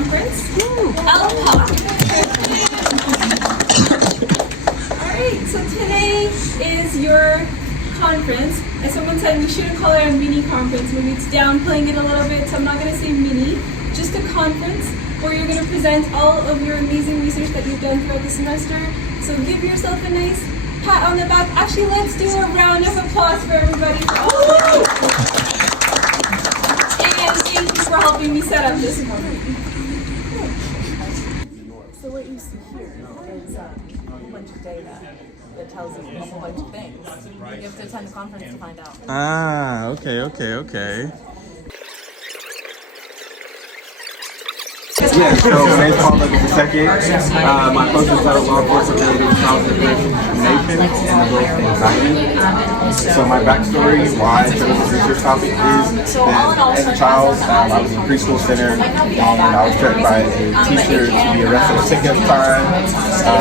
conference, ELPOC. Alright, so today is your conference, and someone said we shouldn't call it a mini conference, maybe it's downplaying it a little bit, so I'm not going to say mini, just a conference where you're going to present all of your amazing research that you've done throughout the semester. So give yourself a nice pat on the back. Actually, let's do a round of applause for everybody. And thank you for helping me set up this moment. So what you see here is a whole bunch of data that tells you a whole bunch of things. You have to attend the conference to find out. Ah, okay. Yeah, so my name's Paul Douglas II. My focus title law enforcement related childhood discrimination and adult anxiety. So my backstory, why I chose this research topic is that as a child, I was in a preschool center and I was threatened by a teacher to be arrested at sick at the time.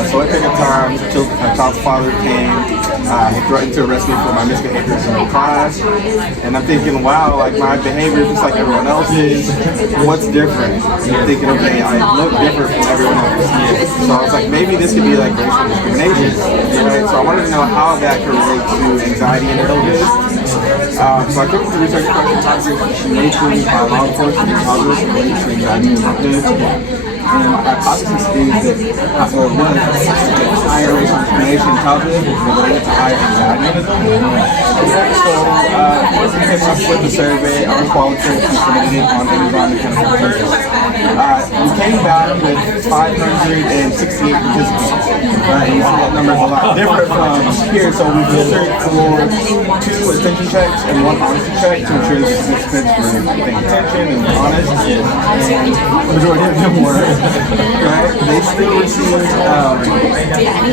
So at the time, my child's father came. He threatened to arrest me for my misbehaviors in class. And I'm thinking, wow, like my behavior is just like everyone else's. What's different? And I'm thinking, okay, I look different from everyone else. So I was like, maybe this could be like racial discrimination, right? So I wanted to know how that could relate to anxiety and adulthood. So I took the research question, discrimination by law enforcement, Congress, relates to anxiety and adulthood. And my hypothesis is that higher racial discrimination in childhood is related to higher anxiety in adulthood. So first we came up with a survey, our qualitative submitted on Amazon and we came back with 568 participants. Right, and that number is a lot different from here. So we filtered for 2 attention checks and 1 honesty check to ensure that the participants were paying attention and honest. And the majority of them were. Right? They still received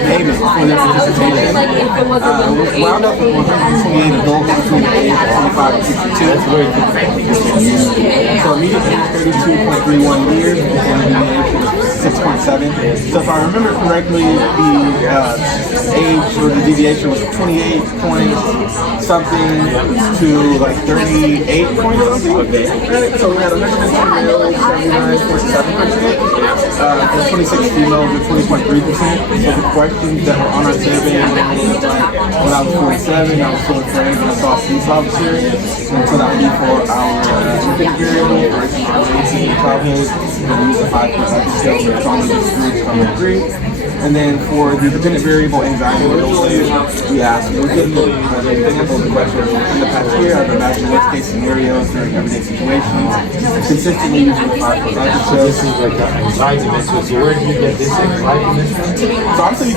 payment for their participation. Wound up with 128 adults between the age of 25 and 62. So immediate age 32.31 years and the age of 6.7. So if I remember correctly, the age or the deviation was 28 point something to like 38 point something. Right? So we had 120 males, 79.7%. 26 females with 20.3%. So the questions that were on our survey when I was 47, I was still afraid when I saw a police officer. And so that would be for our variable versus our races in childhood. We use a 5-point scale for trauma to 3. And then for the dependent variable anxiety and adulthood, we asked repeatedly the questions in the past year. I've imagined worst case scenarios during everyday situations, consistently using the 5-point scale. This is like an anxiety mental. So where did you get this anxiety mental? So honestly,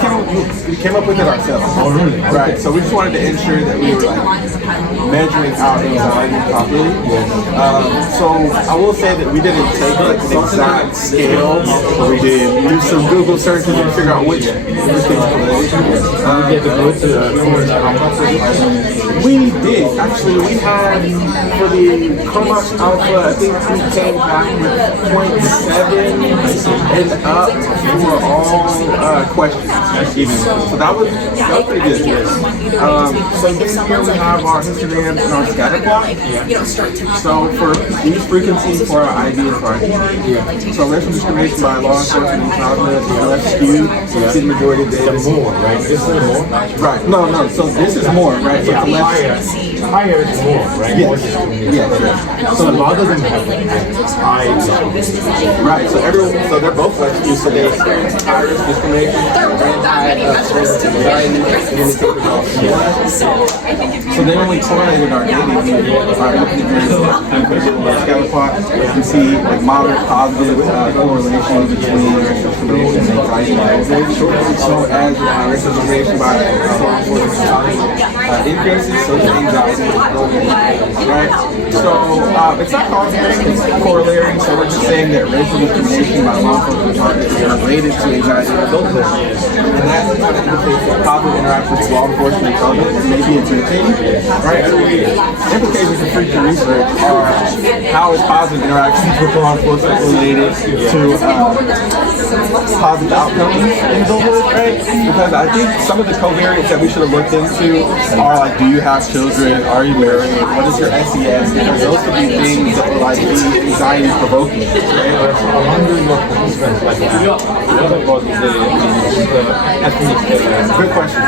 we came up with it ourselves. Oh, really? Right. So we just wanted to ensure that we were like measuring out anxiety properly. So I will say that we didn't take like the exact scale. We did do some Google searches and figure out which things You get to go to we did. Actually, we had for the Chromox Alpha, I think we came back with 0.7 and up for all questions. Even so, that was pretty good. So then here we have our histogram and our scatter plot. So for these frequencies for our ID and for our TD. So racial discrimination by law enforcement in childhood is less skewed. The majority of data. more, right? This is more. Right. No. So this is more, right? So Higher is more, right? Yes. So a lot of them have high. Right. So they're both less skewed. So they experience higher risk discrimination and high anxiety. So they only correlated our data. Our scatter plot. You see like moderate positive correlation between racial discrimination and anxiety and adulthood. So as racial discrimination by increases, so does anxiety and adulthood. Right? So it's not causing it's corollary. So we're just saying that racial discrimination by law enforcement targets is related to anxiety and adulthood. And that indicates that positive interactions with law enforcement and intelligence may be entertaining. Right? Implications of future research are how is positive interactions with law enforcement related to positive outcomes in adulthood, right? Because I think some of the covariates that we should have looked into are like, do you have children? Are you married? What is your SES? Because those could be things that will like be anxiety provoking, right? I'm wondering what participants like. What about the ethnic? Good question.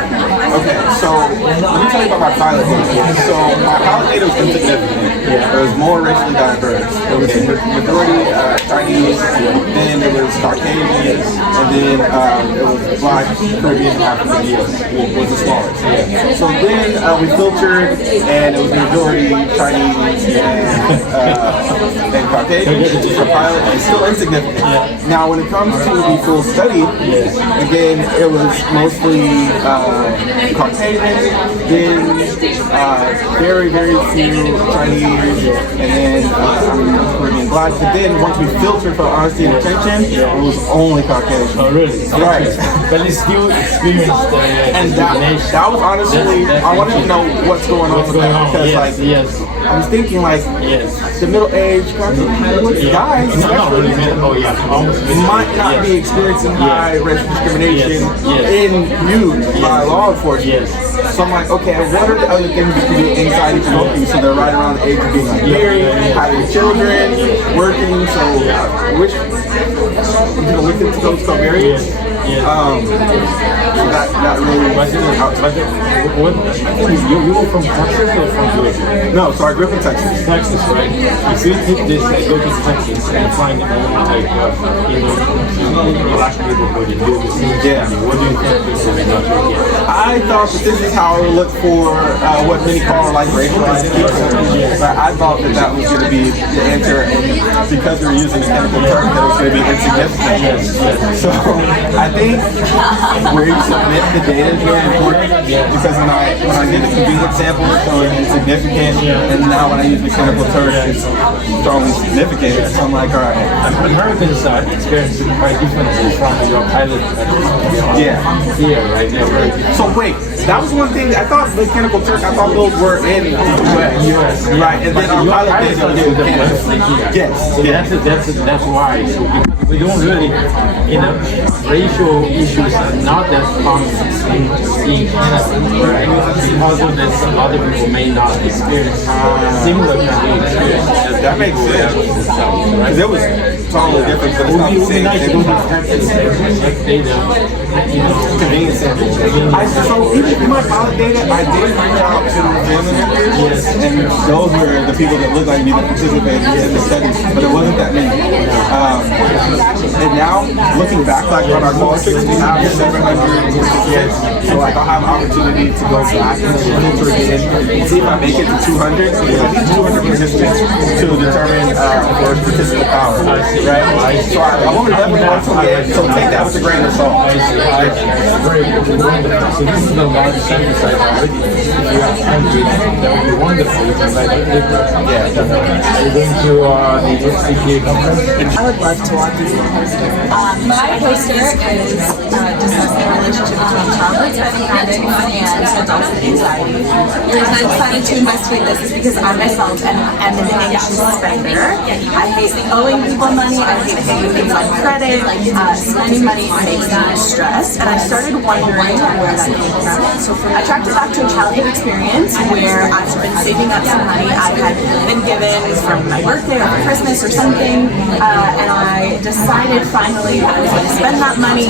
Okay, so let me tell you about my pilot data. So my pilot data was insignificant. It was more racially diverse. It was majority Chinese, then it was Caucasian, and then it was Black, Caribbean, African was the smallest. So then we filtered, and it was majority Chinese and Caucasian for pilot, and still insignificant. Now when it comes to the full study, again, it was mostly Caucasian, then very, very few Chinese, and then Caribbean Black. But then once we filtered for honesty and attention, it was only Caucasian. Oh, really? Right. But you still experienced the And that was honestly, I wanted to know what's going on with that, because I was thinking like the middle-aged guys might not be experiencing high racial discrimination in youth by law enforcement. So I'm like, okay, what are the other things that could be anxiety provoking? So they're right around the age of being like married, having children, working. So which you can look into those covariates. That really you were from Texas or from Georgia? No, so I grew up in Texas. Texas, right? If you take this, go to Texas and find like black neighborhood and do the same thing, what do you think this is not going to get? I thought that this is how I would look for what many call like racialized people. But I thought that was going to be the answer, and because we were using a chemical term, that it was going to be insignificant. So I think where you submit the data is really important, because when I did the convenience sample, it's showing insignificant, and now when I use the chemical term, it's strongly significant. So I'm like, all right. Americans are experiencing quite differently from your pilot. Here, right? So wait, that was one thing. I thought the chemical Turk, I thought those were in the US. Right, and then our pilot data was in Canada. Yes. So that's why. So we don't really, racial issues are not that common in Canada, right? Because of this, a lot of people may not experience similar kind of experience. That makes sense. Because it was totally different, but it's not the same. Convenience sample. So even in my pilot data, I did reach out to family members, and those were the people that looked like me that participated in the studies, but it wasn't that many. And now, looking back like on our call tricks, we have 700 kids, so like I'll have an opportunity to go back and filter again and see if I make it to 200. So there's at least 200 participants to determine for participant power, right? So I won't definitely want to get, so take that with a grain of salt. Very wonderful. So this is the largest sample size already. If you have 100, that would be wonderful. You can write a paper. Are you going to the CPA conference? I would love to walk you through the poster. My poster is discussing the relationship between childhood spending habits and adulthood anxiety. The reason I decided to investigate this is because I myself am an anxious spender. I hate owing people money. I hate paying things on credit. Spending money makes me stressed, and I started wondering where that came from. I tracked it back to a childhood experience where I've been saving up some money I had been given from my birthday or for Christmas or something, and I decided finally that I was going to spend that money,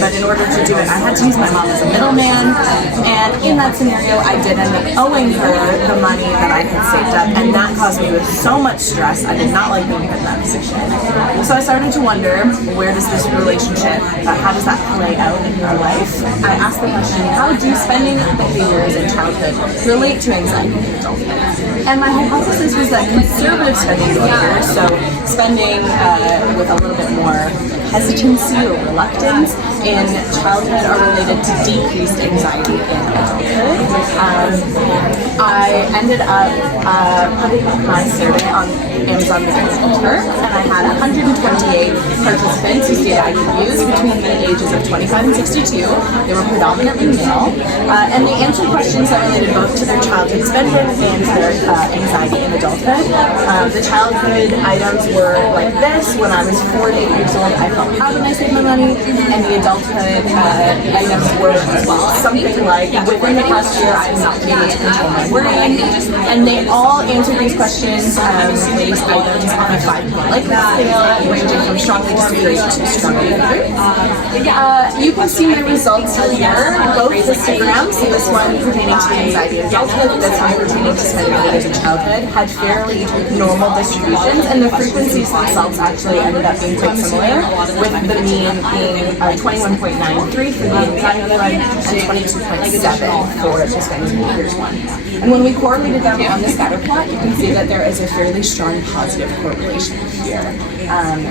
but in order to do it, I had to use my mom as a middleman, and in that scenario, I did end up owing her the money that I had saved up, and that caused me with so much stress. I did not like being in that position. So I started to wonder, where does this relationship, how does that play out in your life? I asked the question, how do spending behaviors in childhood relate to anxiety in adulthood? And my hypothesis was that conservative spending behaviors, so spending with a little bit more hesitancy or reluctance in childhood, are related to decreased anxiety in adulthood. I ended up putting my survey on Amazon Turk, and I had 128 participants whose data I could use between the ages of 25 and 62. They were predominantly male, and they answered questions that related both to their childhood spending and their anxiety in adulthood. adulthood. The childhood items were like this. When I was 4 to 8 years old, I felt proud when I saved my money, and the adulthood items were something like, within the past year, I have not been able to control my worrying, and they all answered these questions, raised items on a 5-point likeness scale, ranging from strongly disagree to strongly agree. You can see my results here, both histograms, so this one pertaining to the anxiety of adulthood, this one pertaining to spending in childhood, had fairly normal distributions, and the frequencies themselves actually ended up being quite similar, with the mean being 21.93 for the anxiety one and 22.7 for the spending behaviors one. And when we correlated them on the scatter plot, you can see that there is a fairly strong positive correlation here.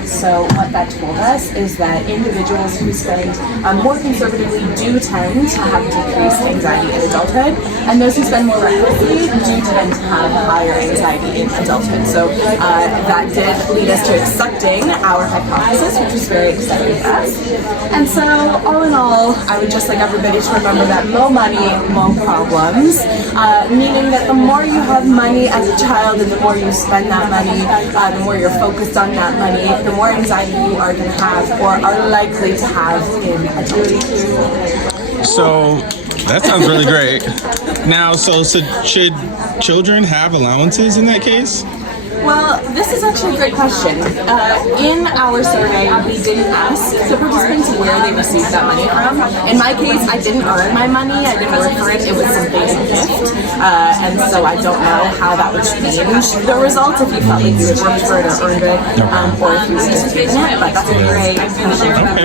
So what that told us is that individuals who spend more conservatively do tend to have decreased anxiety in adulthood, and those who spend more recklessly do tend to have higher anxiety in adulthood. So that did lead us to accepting our hypothesis, which was very exciting for us. And so all in all, I would just like everybody to remember that more money, more problems, meaning that the more you have money as a child and the more you spend that money, the more you're focused on that money, the more anxiety you are going to have or are likely to have in adulthood. So that sounds really great. Now, so should children have allowances in that case? Well, this is actually a great question. In our survey, we didn't ask the participants where they received that money from. In my case, I didn't earn my money. I didn't work for it. It was simply a gift. And so I don't know how that would change the results if you felt like you had worked for it or earned it, or if you were just given it. But that's a great question.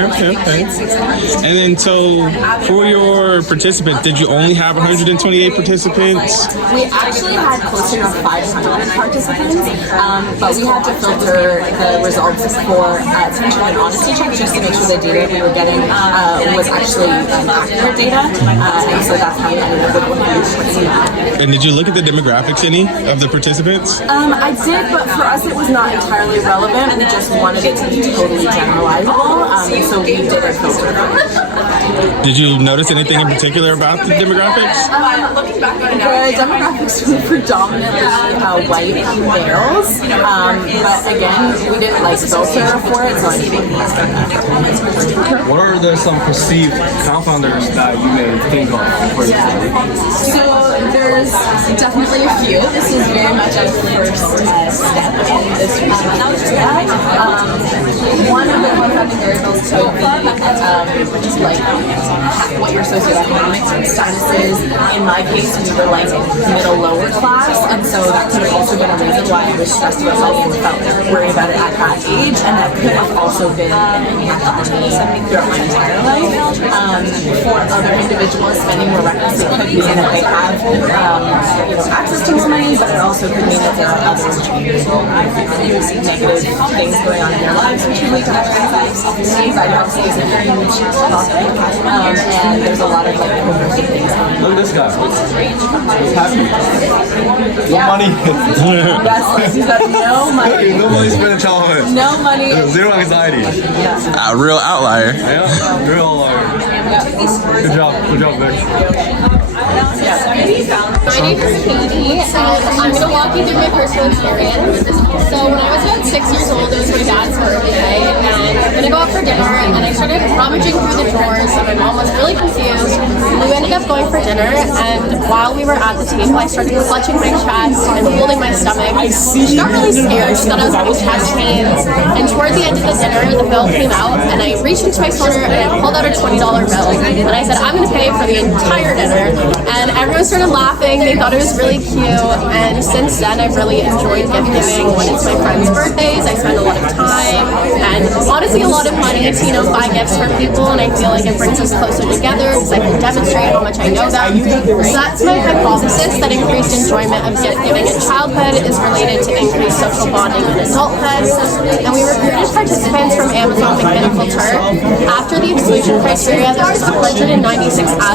Okay. And then, so for your participants, did you only have 128 participants? We actually had closer to 500 participants. But we had to filter the results for essentially an honesty check just to make sure the data we were getting was actually accurate data. And so that's how we ended up with 120. And did you look at the demographics any of the participants? I did, but for us it was not entirely relevant. We just wanted it to be totally generalizable. So we did a filter. Did you notice anything in particular about the demographics? The demographics were predominantly white males. But again, we didn't like filter for it, so I didn't. What are some perceived confounders that you may think of for yourself? So there's definitely a few. This is very much a first step in this research. One of the confounding variables could be like what your socioeconomic status is. In my case, we were like middle lower class, and so that could have also been a reason why I was stressed about money and felt worried about it at that age, and that could have also been an impact on me throughout my entire life. For other individuals, spending more recklessly could mean that they have access to more money, but it also could mean that there are other negative things going on in their lives which can lead to higher anxiety. Anxiety obviously is a huge topic, and there's a lot of like comorbid things going on. Look at this guy. He's happy. No money. Yes, he said no money. No money spent in childhood. No money. Zero anxiety. Yeah. A real outlier. Yeah, real. Good job, Vic. My name is Katie, and I'm going to walk you through my personal experience. So when I was about 6 years old, it was my dad's birthday, and I'm going to go out for dinner, and I started rummaging through the drawers, and my mom was really confused. We ended up going for dinner, and while we were at the table, I started clutching my chest and holding my stomach. She got really scared. She thought I was having chest pains, and towards the end of the dinner, the bill came out, and I reached into my corner, and I pulled out a $20 bill, and I said, I'm going to pay for the entire dinner. And everyone started laughing. They thought it was really cute. And since then, I've really enjoyed gift giving. When it's my friends' birthdays, I spend a lot of time and honestly a lot of money to buy gifts for people. And I feel like it brings us closer together because I can demonstrate how much I know them. So that's my hypothesis, that increased enjoyment of gift giving in childhood is related to increased social bonding in adulthood. And we recruited participants from Amazon Mechanical Turk. After the exclusion criteria, there was 196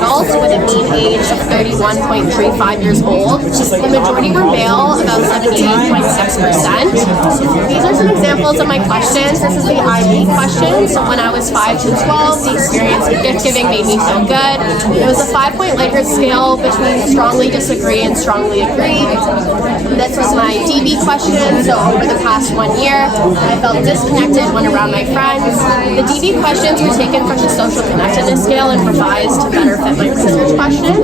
adults with a mean age of 31.35 years old. The majority were male, about 78.6%. These are some examples examples of my questions. This is the IB question. So when I was 5 to 12, the experience of gift giving made me feel good. It was a 5-point Likert scale between strongly disagree and strongly agree. This was my DB question. So over the past 1 year, I felt disconnected when around my friends. The DB questions were taken from the social connectedness scale and revised to better fit my research question.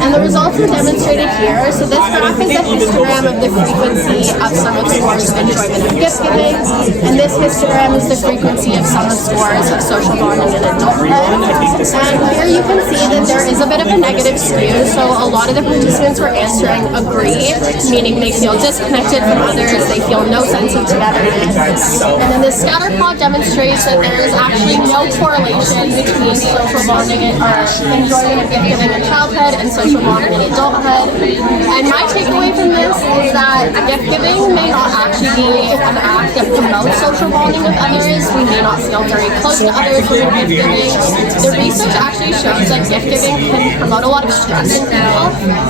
And the results are demonstrated here. So this graph is a histogram of the frequency of sum of scores of enjoyment of gift giving. And this histogram is the frequency of sum of scores of social bonding in adulthood. And here you can see that there is a bit of a negative skew. So a lot of the participants were answering agree, meaning they feel disconnected from others, they feel no sense of togetherness. And then the scatter plot demonstrates that there is actually no correlation between social bonding or enjoyment of gift giving in childhood and social bonding in adulthood. And my takeaway from this is that gift giving may not actually be an act that promotes social bonding with others. We may not feel very close to others when we're gift giving. The research actually shows that gift giving can promote a lot of stress in people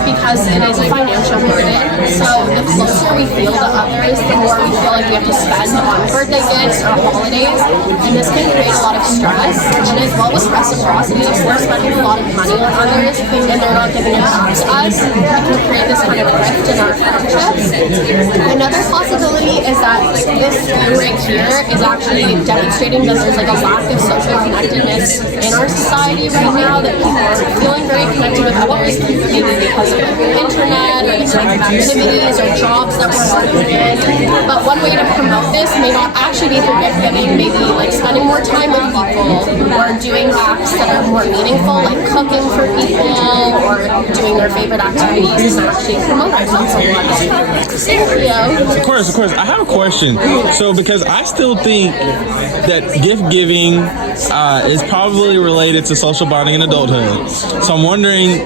because it is a financial burden. So the closer we feel to others, the more we feel like we have to spend on birthday gifts or holidays. And this can create a lot of stress. And as well with reciprocity, if we're spending a lot of money on others and they're not giving it back to us, it can create this kind of rift in our friendships. Another possibility is that this view right here is actually demonstrating that there's like a lack of social connectedness in our society right now, that people aren't feeling very connected with others, maybe because of the internet or the kind of activities or jobs that we're working in. But one way to promote this may not actually be through gift giving, maybe like spending more time with people or doing acts that are more meaningful, like cooking for people or doing their favorite activities and actually promote social bonding. Thank you. Of course. I have a question. So, because I still think that gift giving is probably related to social bonding in adulthood. So I'm wondering,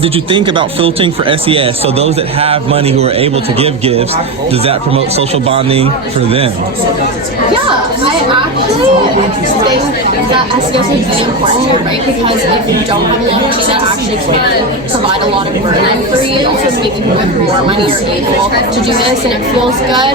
did you think about filtering for SES? So those that have money who are able to give gifts, does that promote social bonding for them? Yeah, I actually think that SES would be important here, right? Because if you don't have a lot of money, that actually can provide a lot of burden for you. So maybe people with more money are able to do this and it feels good.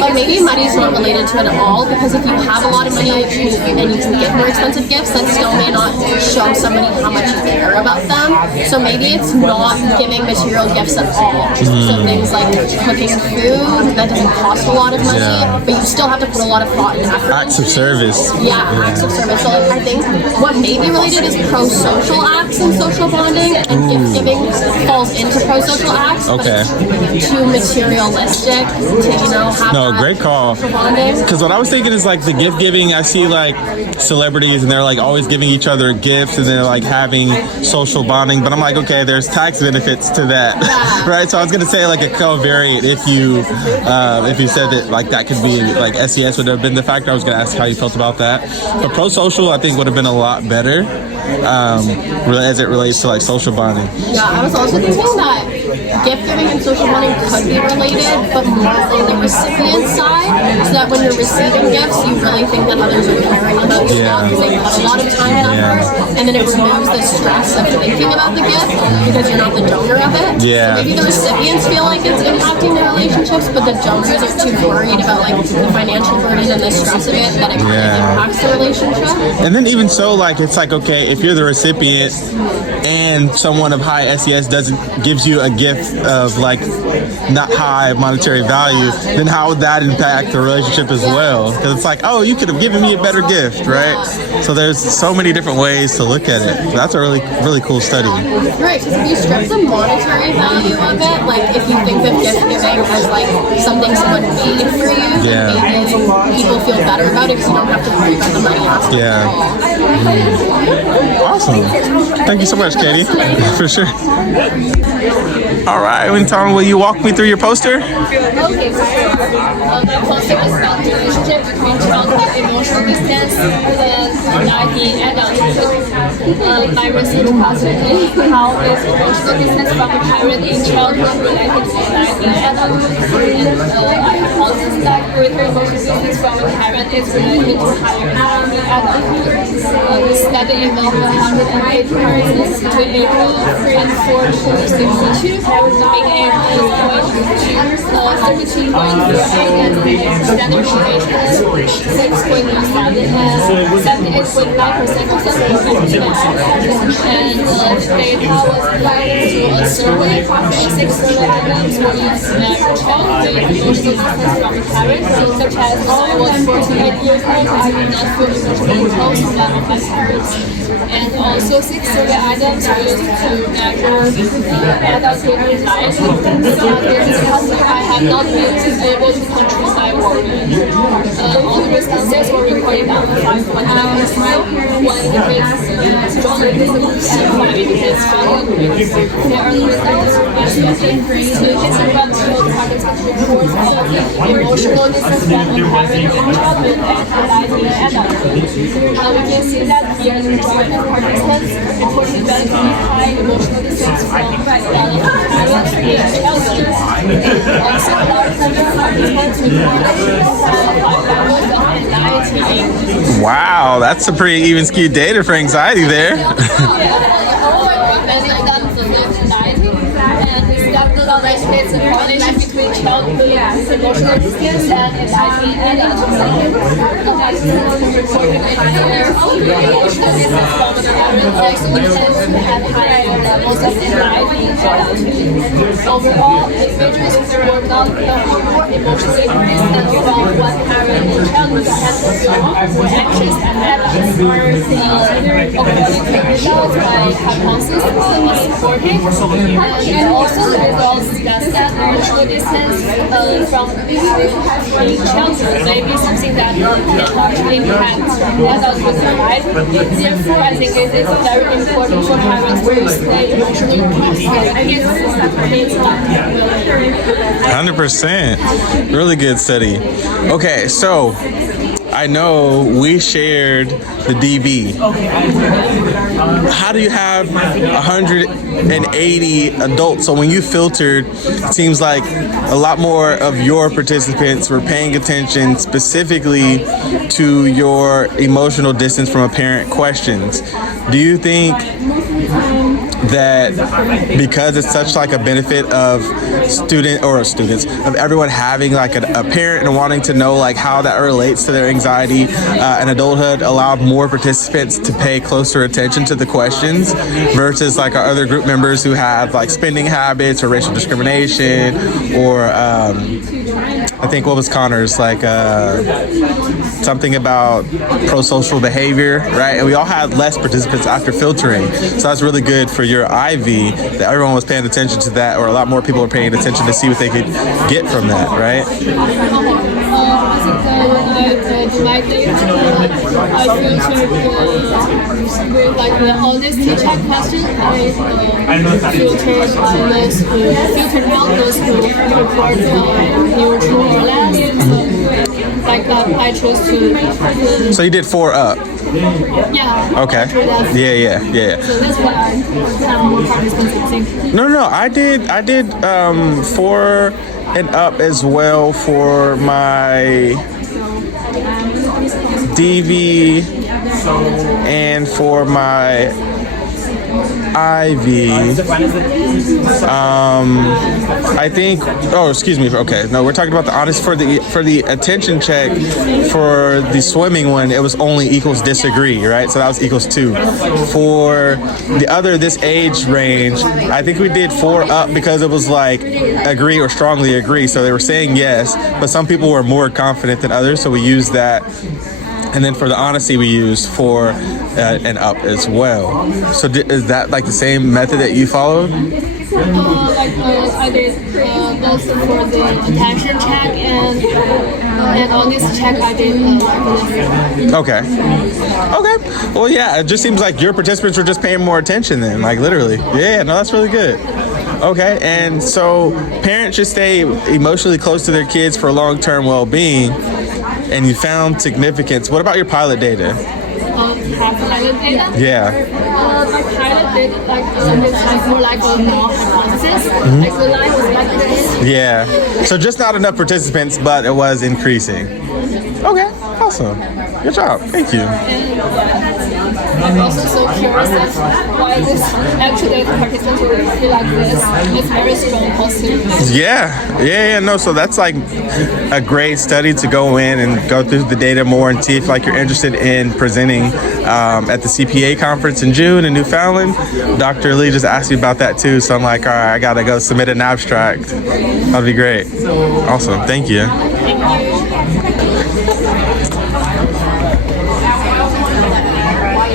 But maybe money is not related to it at all, because if you have a lot of money and you can get more expensive gifts, that still may not show somebody how much you care about them. So maybe it's not giving material gifts at all. So things like cooking food that doesn't cost a lot of money, but you still have to put a lot of thought and effort. Acts of service. Yeah, acts of service. So like, I think what may be related is pro-social acts and social bonding, and gift giving falls into pro-social acts. Okay. But it's too materialistic to, have that Great call. social bonding. Because what I was thinking is like the gift giving, I see like celebrities and they're like always giving each other gifts and they're like having social bonding, but I'm like, okay, there's tax benefits to that, right? So I was gonna say like a covariate if you said that like that could be like SES would have been the factor. I was gonna ask how you felt about that, but pro-social I think would have been a lot better as it relates to like social bonding. Yeah, I was also thinking that gift giving and social bonding could be related, but more on the recipient side, so that when you're receiving gifts, you really think that others are caring about you because they put a lot of time and effort, and then it removes the stress of thinking about the gift because you're not the donor of it. Yeah. So maybe the recipients feel like it's impacting their relationships, but the donors are too worried about like the financial burden and the stress of it that it kind of impacts the relationship. And then even so, like it's like, okay, if you're the recipient and someone of high SES gives you a gift of like not high monetary value, then how would that impact the relationship as well? Because it's like, oh, you could have given me a better gift, right? So there's so many different ways to look at it. So that's a really, really cool study. Right, because if you strip the monetary value of it, like if you think of gift giving as like something someone made for you, then maybe people feel better about it because you don't have to worry about the money aspect at all. Awesome. Thank you so much, Katie. For sure. All right, Winton, will you walk me through your poster? Okay, so my poster is about the relationship between childhood emotional distance and society and adulthood. My research question is how is emotional distance from a parent in childhood related to society and adulthood? And I hypothesis that greater emotional distance from a parent is related to higher income in adulthood. The study involved 108 persons between April 3 and 4, 2062. Being able to 33.48 standard deviation, 6.7 and 78.9% of the population. And the data was provided through a survey. 6 survey items were used to check the emotional distance from the parents, such as when I was 48 years old, I did not feel emotionally close to that of my parents. And also 6 survey items were used to measure adulthood anxiety. This is because I have not been able to control my worry. All the responses were recorded on the 5.9 scale. 1 indicates strongly disagree and 5 indicates strongly agree. The early results increased to Instagram showed participants report emotional disrespect and having childhood and anxiety in adulthood. We can see that here the majority of participants reported relatively high emotional distress from parents in childhood. Also, a lot of participants reported high levels of anxiety. Wow, that's a pretty even skewed data for anxiety there. It's a correlation between childhood emotional distance and anxiety and adulthood. Emotional distance from the parents actually tends to have higher levels of anxiety and adulthood. Overall, individuals who were not emotionally distant from one parent in childhood tend to feel more anxious and adults. According to results by hypothesis supporting, and also the results suggest that emotional distance from parents in childhood may be something that largely impacts adulthood life. Therefore, I think it is very important for parents to stay emotionally close to their kids' life. 100%. Really good study. Okay, so I know we shared the DV. How do you have 180 adults? So when you filtered, it seems like a lot more of your participants were paying attention specifically to your emotional distance from a parent questions. Do you think that because it's such like a benefit of students of everyone having like a parent and wanting to know like how that relates to their anxiety and adulthood allowed more participants to pay closer attention to the questions versus like our other group members who have like spending habits or racial discrimination or I think what was Connor's like something about pro-social behavior, right? And we all had less participants after filtering, so that's really good for your IV that everyone was paying attention to that, or a lot more people were paying attention to see what they could get from that, right? My data, I filtered with like the honesty check question. I filtered out those who report neutral or less. Like that, I chose to. So you did 4 up. Yeah. Okay. Yeah. So that's what I have more participants, I think. No. I did 4 and up as well for my DV and for my IV. I think. Oh, excuse me. Okay, no, we're talking about the honest for the attention check for the swimming one. It was only equals disagree, right? So that was equals 2. For the other this age range, I think we did 4 up because it was like agree or strongly agree. So they were saying yes, but some people were more confident than others. So we used that. And then for the honesty, we used 4 and up as well. So is that like the same method that you followed? I did both for the attention check and on this check I did. Okay. Well, yeah, it just seems like your participants were just paying more attention then, like literally. Yeah, no, that's really good. Okay, and so parents should stay emotionally close to their kids for long-term well-being. And you found significance. What about your pilot data? Pilot data? Yeah. My pilot data, like more like a null hypothesis. Like the line was like this. Yeah. So just not enough participants, but it was increasing. Okay, awesome. Good job. Thank you. I'm also so curious as why this actually the participants will feel like this. It's very strong positive. Yeah. No, so that's like a great study to go in and go through the data more and see if like you're interested in presenting at the CPA conference in June in Newfoundland. Dr. Lee just asked me about that too, so I'm like, all right, I gotta go submit an abstract. That'd be great. Awesome. Thank you.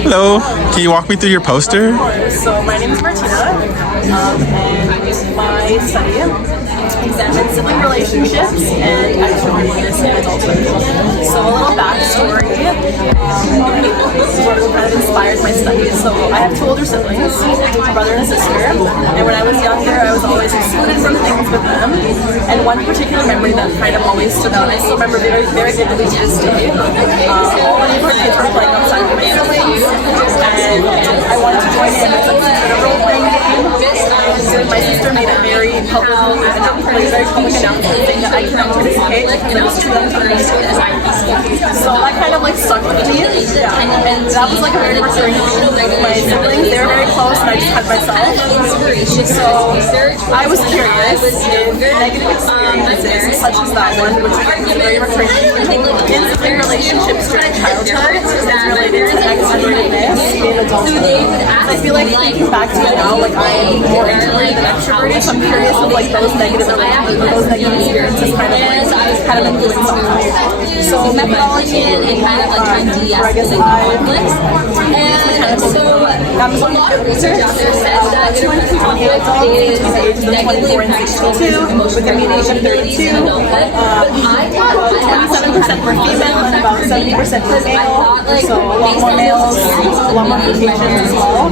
Hello. Can you walk me through your poster? So my name is Martina, and my study examines sibling relationships and activities in adulthood. So a little backstory, what kind of inspired my study. So I have two older siblings, a brother and a sister, and when I was younger I was always excluded from things with them. And one particular memory that kind of always stood out, I still remember very, very vividly to this day. All of our kids were playing outside with my siblings, and I wanted to join in. It's a role-playing game. My sister made it very public announcement saying that I cannot participate because I was too young to participate. So that kind of like stuck with me, and that was like a very recurring thing with my siblings. They were very close, and I just had myself. So I was curious if negative experiences such as that one, which was very recurring in sibling relationships during childhood, is related to extrovertedness in adulthood. I feel like thinking back to it now, like I'm more introverted than extroverted, so I'm curious if like those negative experiences kind of influence on me. So methodology and kind of like trying to de-escalate conflicts. And so a lot of research out there says that 228 adults is negatively 24 and 62 with a mean age of 32. But I thought 27% were female and about 70% were male. So a lot more males, a lot more Caucasians as well.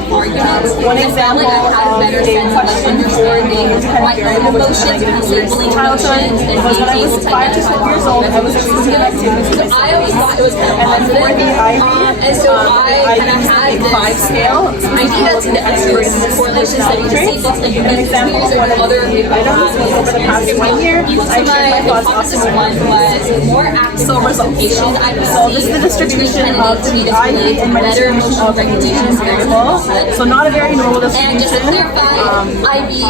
One example of a question for the independent variable, which is negative experience in childhood, was when I was 5 to 12 years old, I was excluded from activities. I always thought it was kind of and then for the IB, and so I kind of had a 5 scale. idea to the extroverted correlations that you see things that you can experience or other items over the past 1 year. I shared my thoughts also one was more active participation. So this is the distribution of the IB and my distribution of regulation variable. So not a very normal distribution.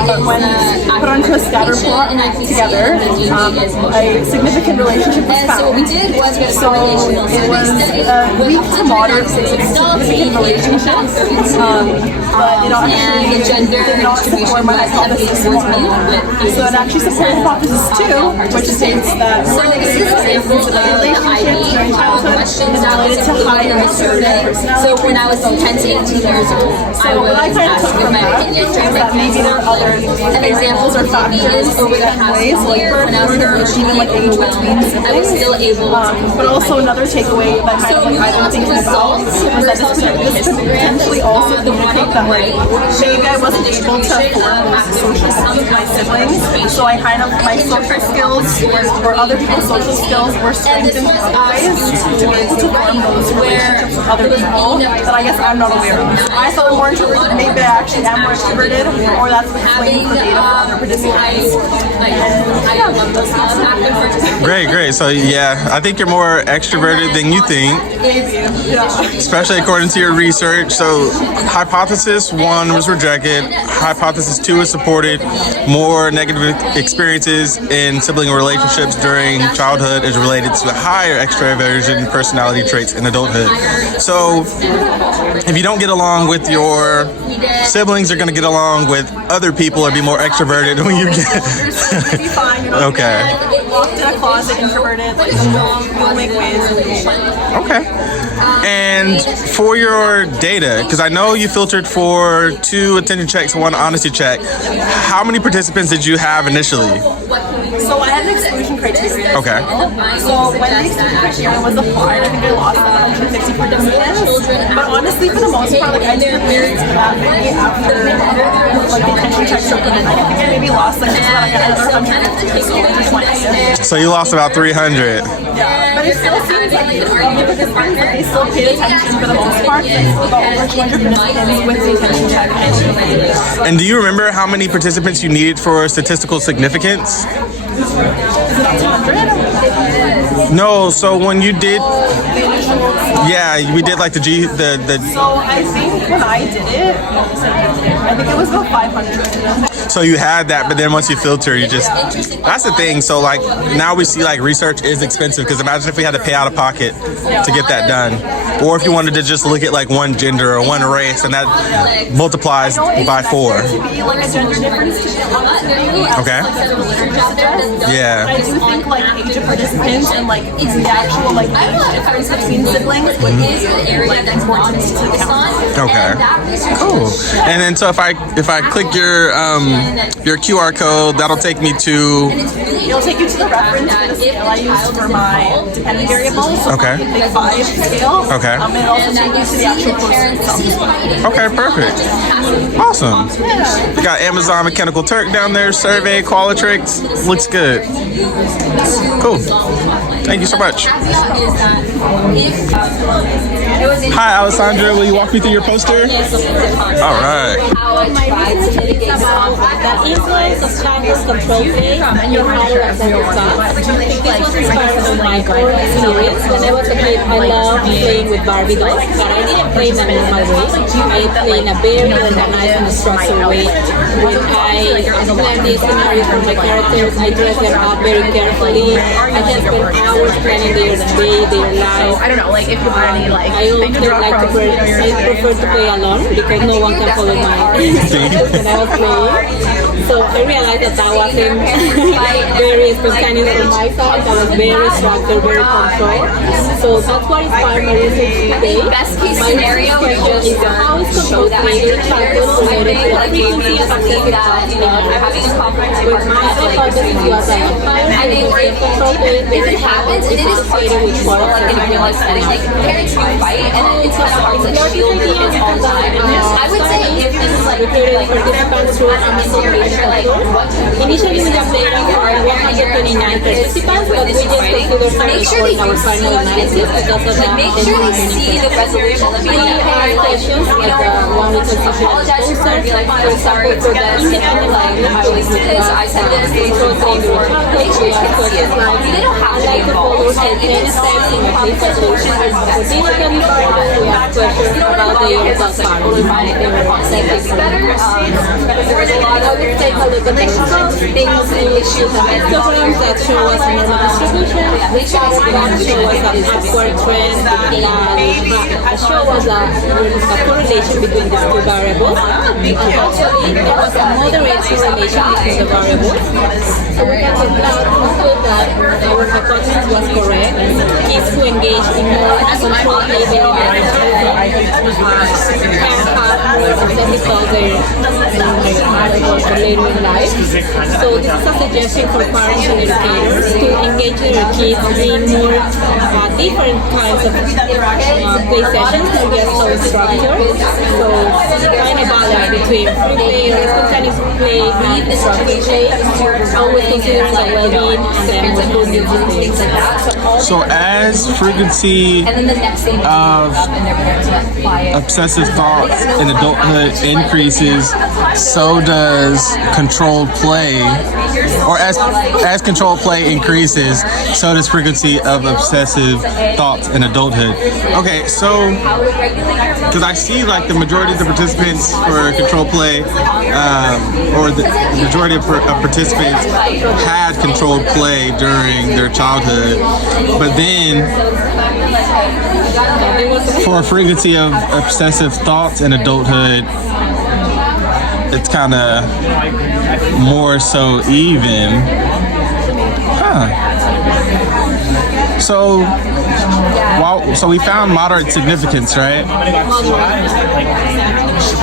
But when put onto a scatter plot together, a significant relationship was found. So what we did was we So it was a weak to moderate significant relationship, but it actually did not support my hypothesis 1. So it actually supported hypothesis 2, which states that relationships during childhood is related to high extroverted personality. So when I was 10 to 18 years old, I was asked for my opinion during my maybe there are other examples or factors over the past ways, like year when I was even like age between I was still able to. but also another takeaway that kind of like I've been thinking about was that this could potentially also indicate that like maybe I wasn't able to form social skills with my siblings, so I kind of my social skills or other people's social skills were strengthened in other ways to be able to form those relationships with other people that I guess I'm not aware of. I thought I'm more introverted, maybe I actually am more extroverted, or that's explaining the data for other participants. Great. So yeah, I think you're more extroverted than you think, especially according to your research. So hypothesis 1 was rejected. Hypothesis 2 is supported. More negative experiences in sibling relationships during childhood is related to higher extroversion personality traits in adulthood. So if you don't get along with your siblings, you're going to get along with other people or be more extroverted when you get okay. Locked in a closet, introverted, like we'll make waves. Okay. And for your data, because I know you filtered for 2 attention checks, 1 honesty check, how many participants did you have initially? So I had an exclusion criteria. Okay. So when the exclusion criteria was applied, I think I lost like 160 participants. But honestly, for the most part, like I didn't really do that maybe after like the attention checks were put in. I think I maybe lost like another 120. So you lost about 300. Yeah, but it still seems like the participants, like they still paid attention for the most part. There's about over 200 participants with the attention check. And do you remember how many participants you needed for statistical significance? Is it up to 100? No, so when you did, yeah, we did like the So I think when I did it, I think it was about 500. So you had that, but then once you filter, you just, that's the thing. So like now we see like research is expensive, because imagine if we had to pay out of pocket to get that done. Or if you wanted to just look at like one gender or one race, and that multiplies by 4. Okay. Yeah. I do think like age of participants and like the actual like age difference between siblings would be like important to count. Okay. Cool. And then so if I click your QR code, that'll take me to. It'll take you to the reference for the scale I use for my dependent variables. So Okay. Big 5 scale. Okay. And it'll also take you to the actual person itself. Okay, perfect. Awesome. We got Amazon Mechanical Turk down there, survey, Qualitrix. Looks good. Cool. Thank you so much. Hi, Alessandra. Will you walk me through your poster? All right. The influence of China's control play and your power of the thoughts. This was inspired by my own experience. When I was a kid, I loved playing with Barbie dolls, but I didn't play them in my way. I play in a very organized and structured way. When I plan these scenarios for my characters, I dress them up very carefully. I can spend hours planning their day, their life. I don't know, like if you want any like I prefer to play alone because no one can follow my when I was playing. So I realized that wasn't very spontaneous from my side. That was very structured, very controlled. So that's what inspired my research today. Best case scenario, you just don't show that to your child. Like maybe something that you're having a conflict with my I think if it happens, and it is hard to control, like in a real life setting, like parents do fight, and it's kind of hard to shield your kids all the time. I would say if this is like participants who are like Initially, we have data for 129 participants, but we just consider make sure they our final analysis because of that. make sure they see the resolution. We have questions like one with a Apologize for be like, I'm sorry for this. Like, I always do this. I said this. Make sure you can see it. They don't have to be involved. And in this sense, in the resolution is best. we have questions about the Totally fine. If they want to make this better, there's a lot of take a look at the results. things and issues Histograms that show us a normal distribution, that show us an upward trend, that show us a correlation between these two variables. And actually, there was a moderate correlation between the variables. So we can conclude that our hypothesis was correct. Kids who engage in more controlled behavior can have more successful thoughts later in life. So this is a suggestion for parents and educators to engage their kids in more different kinds of play sessions that get so structured. So find a balance between free play or spontaneous play and structured play. Always considering the well-being and then what goes into things like that. So as frequency of obsessive thoughts in adulthood increases, so does controlled play, or as controlled play increases, so does frequency of obsessive thoughts in adulthood. Okay, so because I see like the majority of the participants for controlled play, or the majority of participants had controlled play during their childhood, but then for frequency of obsessive thoughts in adulthood, it's kind of more so even. So we found moderate significance, right?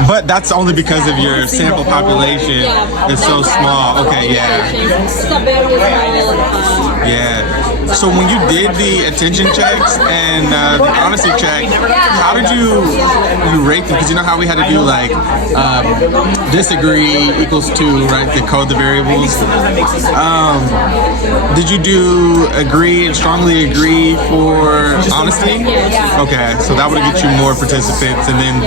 But that's only because of your sample population is so small. Okay, yeah. Yeah. So when you did the attention checks and the honesty check, how did you rate them? Because you know how we had to do like disagree equals 2, right? To code the variables. Did you do agree and strongly agree for honesty? Okay, so that would get you more participants, and then.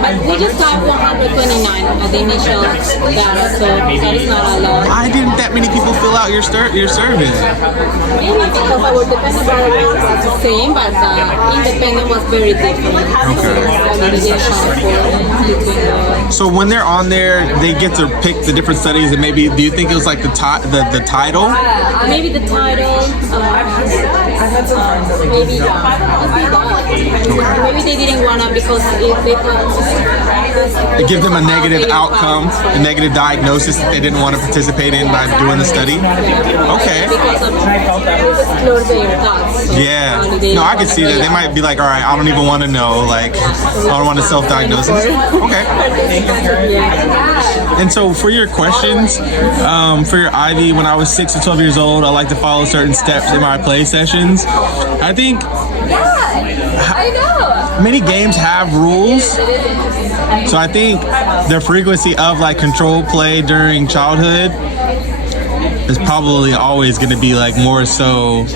But we just got 129 at the initial data, so that is not a lot. Why didn't that many people fill out your survey? Maybe Because our dependent variable was the same, but independent was very different. So when they're on there, they get to pick the different studies, and maybe do you think it was like the title? Maybe the title. Maybe maybe they didn't wanna because It gives them a negative outcome, a negative diagnosis that they didn't want to participate in by doing the study. Okay. Because of explore their thoughts. Yeah. No, I can see that. They might be like, all right, I don't even want to know. Like, I don't want to self-diagnose. Okay. And so for your questions, for your Ivy, when I was 6 to 12 years old, I like to follow certain steps in my play sessions. I think many games have rules. So I think the frequency of like controlled play during childhood is probably always going to be like more so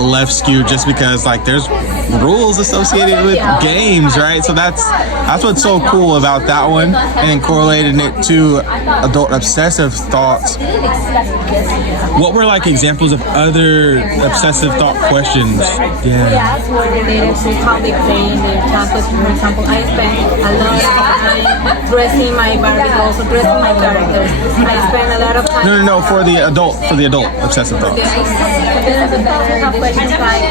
left skewed, just because like there's rules associated with games, right? So that's what's so cool about that one, and correlating it to adult obsessive thoughts. What were like examples of other obsessive thought questions? Yes, were related to how they play in their childhood. For example, I spent a lot of time dressing my Barbie dolls or dressing my characters. I spent a lot of time. No, for the adult obsessive thoughts. Have questions like,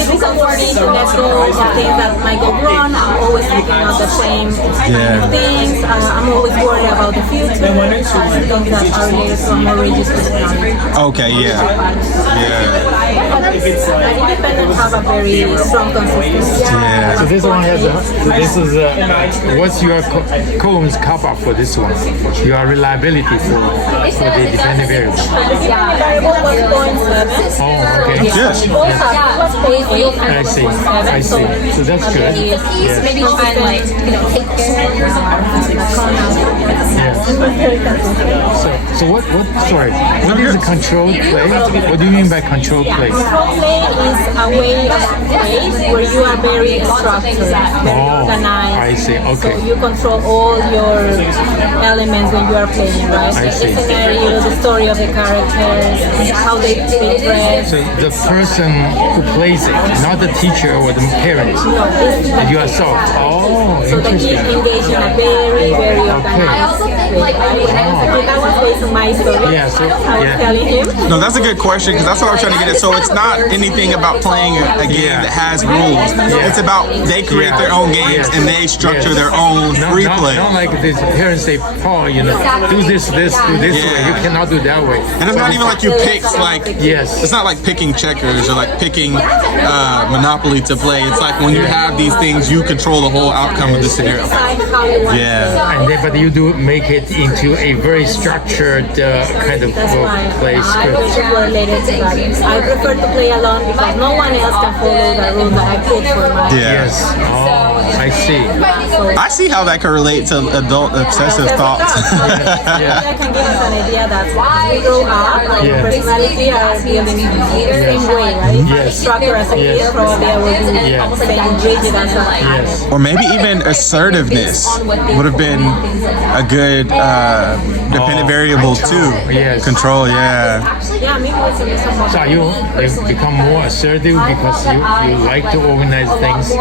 is it difficult for me to let go of things that might go wrong? I'm always thinking of the same things. I'm always worried about the future. Things that are related to a more rigid personality. Okay, yeah. Independents have a very strong consistency. Yeah. So this one has what's your Cohen's kappa for this one? Your reliability for the dependent variable. Oh, okay. Yes. I see. So that's good. Yes. Maybe try and like, take So what is a controlled play? What do you mean by controlled play? Control play is a way of play where you are very structured, very organized. I see. Okay. So you control all your elements when you are playing, right? I see. The scenario, the story of the characters, how they dress. So the person who plays it, not the teacher or the parent, and yourself. Oh, So that you interesting. engage in a very, very organized way. That was based on my story. Yeah, so- I was yeah. telling him. No, that's a good question, because that's what I'm trying to get at. So it's not anything about playing a game that has rules. It's about they create their own games and they structure their own free play. Not like this parents say, Paul, do this way. You cannot do that way. And it's not even like you pick Yes. It's not like picking checkers or like picking Monopoly to play. It's like when you have these things, you control the whole outcome of the scenario. Yeah. And then, but you do make it into a very structured kind of play I script. wish it were related to that. I prefer to play alone because no one else can follow the rules that I put for my. Yeah. Yes. Oh, I see. I see how that can relate to adult obsessive thoughts. I can give us an idea that as we grow up, our personality are building the same way, right? Yes. Structure as a kid, probably I will be Yes. same rigid as an adult. Yes. Or maybe even assertiveness would have been a good dependent variable too. Yes. Control, yeah. Yeah, maybe it's a little So you become more assertive because you like to organize things.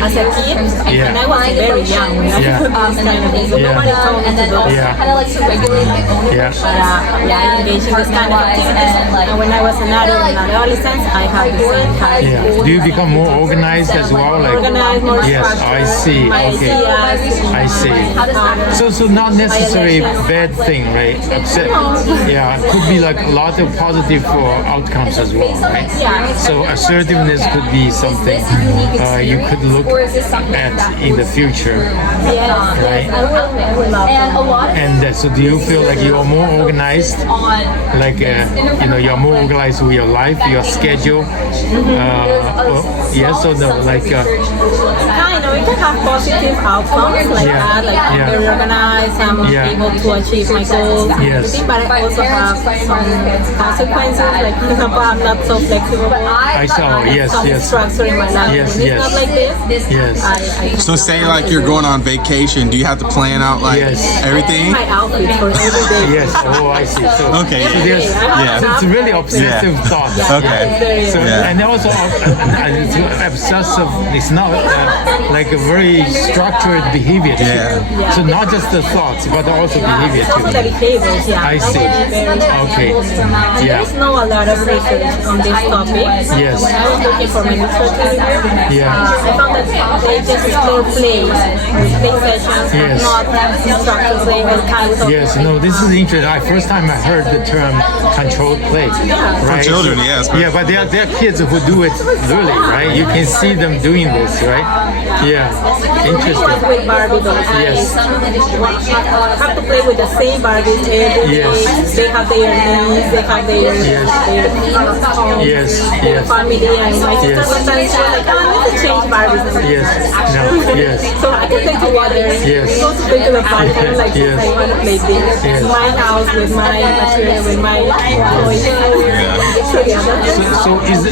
as a kid, Yeah. and I was very young when I put this kind of things, so nobody told me to do it. Yeah. kind of like to regulate my own Yeah. I engaged in this kind of activities, and when I was an adult and adolescent, I had the same kind of Yeah. Do you become more organized as well? Like organized, more yes, structured. I see. My Okay. ideas, I see. So not necessarily bad thing, right? Yeah, it could be like a lot of positive outcomes as well, right? Yeah. So assertiveness could be something you could look at in the future, right? I will love And a lot of And so do you feel like you're more organized? Like you're more organized with your life, your schedule? Yes or no? Like kind of, it can have positive outcomes like Yeah. that, like I'm Yeah. very organized, I'm Yeah. able to achieve my goals, and Yes. everything, but I also have some consequences, like for example, I'm not so flexible. I saw, yes, some yes. structure in my life. Yes, When it's yes. not like this. Yes. I So say like you're going on vacation, do you have to plan out like Yes. everything? my outfit for every day. Yes. Oh, I see. So Okay. So there's, Yeah. so it's really obsessive thoughts. Okay. So, Yeah. and also it's obsessive. It's not like a very structured behavior. Too. Yeah. So not just the thoughts, but also behavior Also the too. behaviors, yeah. I see. Okay. Yeah. There's no a lot of research on this topic. Yes. When I was looking for my research paper, Yeah. I found that they just explore play sessions, Yes. not instructor play all kinds of. Yes, no, this is interesting. First time I heard the term controlled play. Right? children, yes. Yeah, but there are kids who do it really, right? You can see them doing this, right? Yeah, interesting. With Barbie dolls. Yes. Have to play with the same Barbies every day. Yes. They have their names, they have their homes, Yes, their yes. family, and my sister Yes. sometimes she's like, I need to change Barbies. Yes, no, yes. So I can play together. Yes. Go to play to the park. I'm like, Yes. I want to play this. Yes. My house with my material, with my toys. So is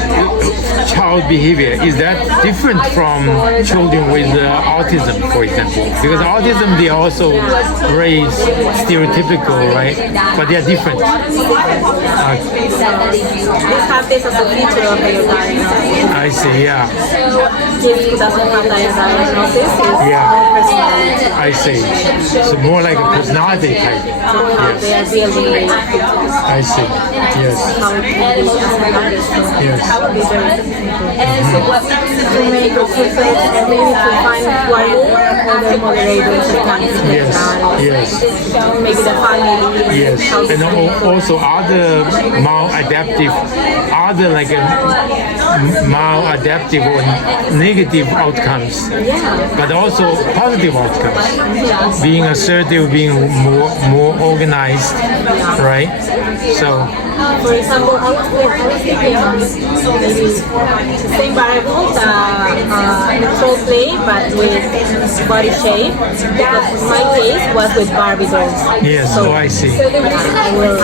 child behavior, is that different from children with autism, for example? Because autism, they are also very stereotypical, right? But they are different. This have this as a feature of their diagnosis. I see, yeah. Kids who doesn't have diagnosis is Yeah. more personality. I see. So more like a personality type. How they are really I see. Yes. how it can be as Yes. That would be very simple. To make a difference and maybe to find other moderators who can Yes. Yes. maybe the family. Yes. how to And also other maladaptive, other like maladaptive or negative outcomes, but also positive outcomes. Being assertive, being more organized, right? So For example, I was thinking maybe the same variables, control play, but with body shape. But my case was with Barbie dolls. yes, so I see. I will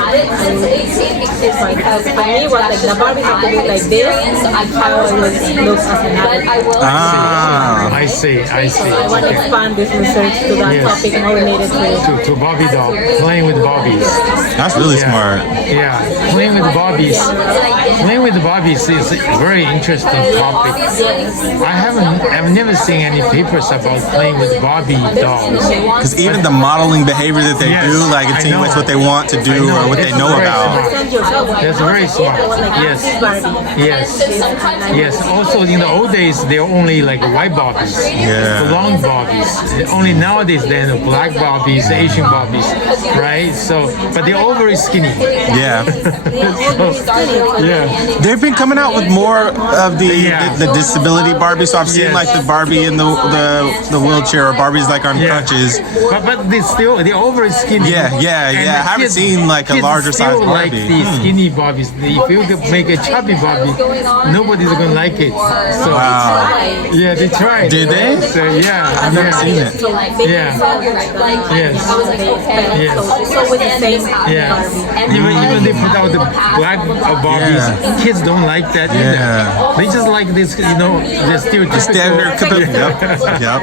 it's like, for me, was like the Barbie have to look like this, how I would look as an adult. Ah. I see. I see. I want to Okay. expand this research to that Yes. topic more related to To Barbie doll, playing with Barbies. That's really Yeah. smart. Yeah, playing with Barbies. Playing with Barbies is a very interesting topic. I've never seen any papers about playing with Barbie dolls. Because even the modeling behavior that they Yes, do, like I insinuates know. what they want to I do know. or what they It's know very about. smart. send yourself. That's very smart. Yes. Yes. Yes. Also, in the old days, they were only like white Barbies, Yeah. blonde Barbies. Only nowadays, they're the black Barbies, Asian Barbies, right? So, but they're all very skinny. Yeah. Yeah. They've been coming out with more of Yeah. the disability Barbie. So I've seen Yes. like the Barbie in the wheelchair or Barbie's like on Yeah. crutches. But they're all very skinny. Yeah, yeah, And yeah. I the haven't kids- seen like a kids larger still size like Barbie. the skinny Barbies. If you could make a chubby Barbie, nobody's gonna like it. So Wow. yeah, they tried. Did they? So yeah, I've never seen it. Yeah. Yes. Yes. It's always the same Yeah. Barbie. Even they put out the black Barbies, Yeah. kids don't like that either. Yeah. They just like this, the stereotypical. Standard. Yep. Yep.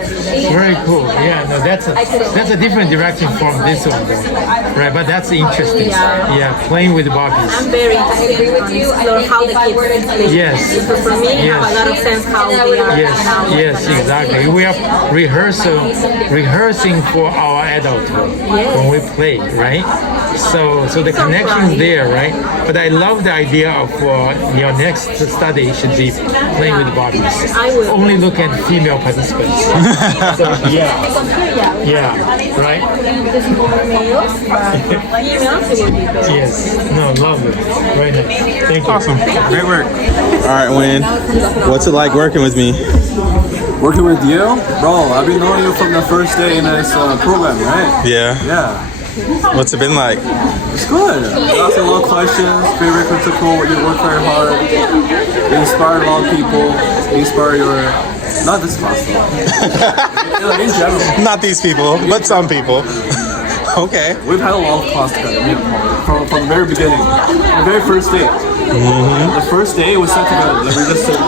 Very cool. Yeah, no, that's a different direction from this one, though. Right, but that's interesting. Yeah, playing with Barbies. I'm very interested in explore how the kids play. Yes. So for me, it Yes. have a lot of sense how they are Yes, now. yes, exactly. We are rehearsing for our adulthood when we play, right? So the connection's there, right? But I love the idea of your next study should be playing with Barbies. I will. Only look at female participants. So yeah, right? Just more males, but females it will be better. Yes, no, lovely, very nice. Thank you. Awesome. Great work. All right, Win. What's it like working with me? Working with you? Bro, I've been knowing you from the first day in this program, right? Yeah. Yeah. What's it been like? It's good. Lots of long questions, very critical, you work very hard. You inspire a lot of people. You inspire not this class though. In general. Not these people, but some people. Okay. We've had a lot of class together, me and Paul, from the very beginning. The very first day. The first day we sat together. Like we just said,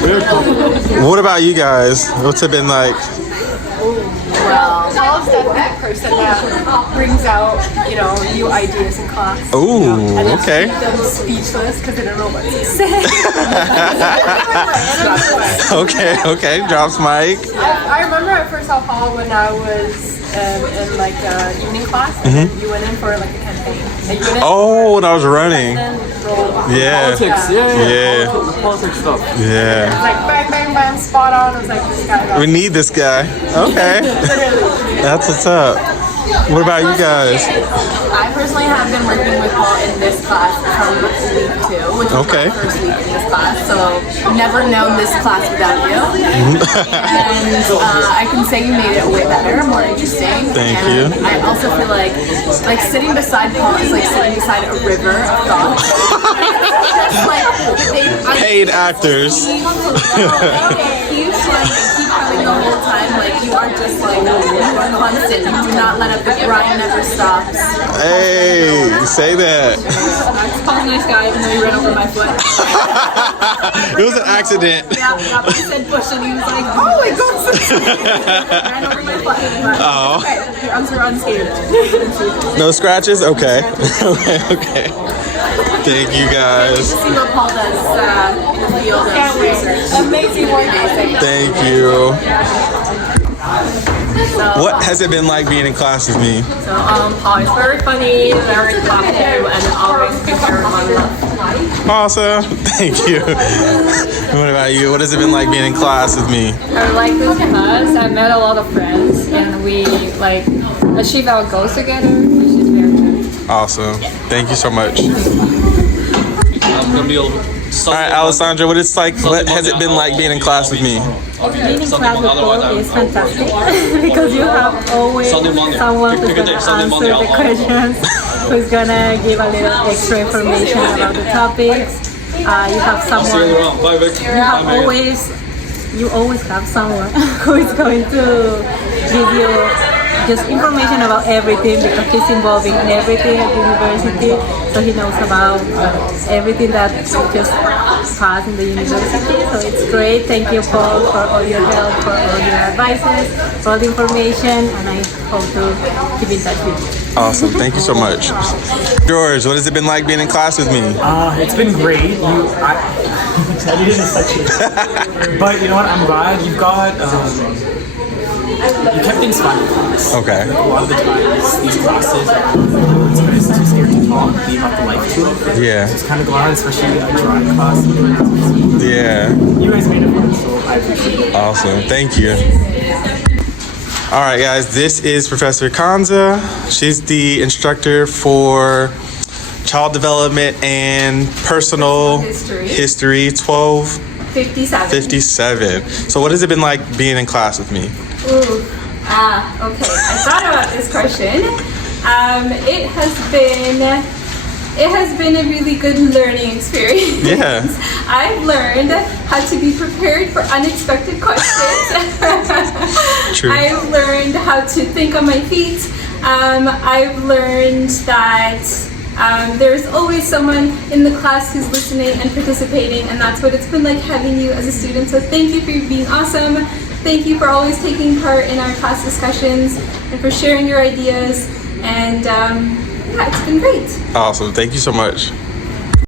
very cool. What about you guys? What's it been like? Well, Paul's definitely the person that brings out, you know, new ideas in class. Ooh, And okay. keep them speechless because they don't know what to say. Okay. Drops mic. I remember I first saw Paul when I was in like evening class, and then you went in for like a campaign. And you went in Oh, when I was running. and rolled. Yeah. Politics, yeah. Politics stuff. Yeah. Like bang, bang, bang, spot on. I was like, this guy got We need this guy. Okay. That's what's up. What about you guys? I personally have been working with Paul in this class from week 2, which was Okay. my first week in this class, so never known this class without you. And I can say you made it way better, more interesting. Thank and you. I also feel like sitting beside Paul is like sitting beside a river of thoughts. Just like Paid actors. keep coming the whole time. Like you are just like you are constant. You do not let up. The grind never stops. Hey, say that. Paul's a nice guy, even though he ran over my foot. It was an accident. Yeah, I said bush and he was like, oh, it goes. Ran over my foot. Oh. Okay, your arms are unscathed. No scratches? Okay. Okay. Thank you guys. Just see what Paul does in the field of research. amazing work. Thank you. What has it been like being in class with me? So, Paul is very funny, very talkative, and always gives everyone love. Awesome. Thank you. What about you? What has it been like being in class with me? I like this class. I met a lot of friends, and we like achieve our goals together, which is very good. Awesome. Thank you so much. I'm gonna be able All right, Alessandra, what has it been like being in class with me? Being in class with Paul is fantastic because you have always someone who's gonna answer the questions, who's gonna give a little extra information about the topics. You have someone. You always have someone who is going to give you just information about everything because he's involved in everything at university, so he knows about everything that just passed in the university. So it's great. Thank you, Paul, for all your help, for all your advices, for all the information, and I hope to keep in touch with you. Awesome. Thank you so much. George, what has it been like being in class with me? It's been great. I didn't touch it. But you know what? I'm glad you've got. You kept things fun in class. Okay. A lot of the times, these classes, it's too scared to talk, leave out the life to it. Yeah. So it's kind of glad, especially in a drawing class. Yeah. You guys made it fun, so I appreciate it. Awesome. Thank you. All right, guys. This is Professor Kanza. She's the instructor for child development and personal history 1257. So what has it been like being in class with me? Okay. I thought about this question. It has been a really good learning experience. Yeah. I've learned how to be prepared for unexpected questions. True. I've learned how to think on my feet. I've learned that there's always someone in the class who's listening and participating, and that's what it's been like having you as a student. So thank you for being awesome. Thank you for always taking part in our class discussions and for sharing your ideas. And yeah, it's been great. Awesome. Thank you so much.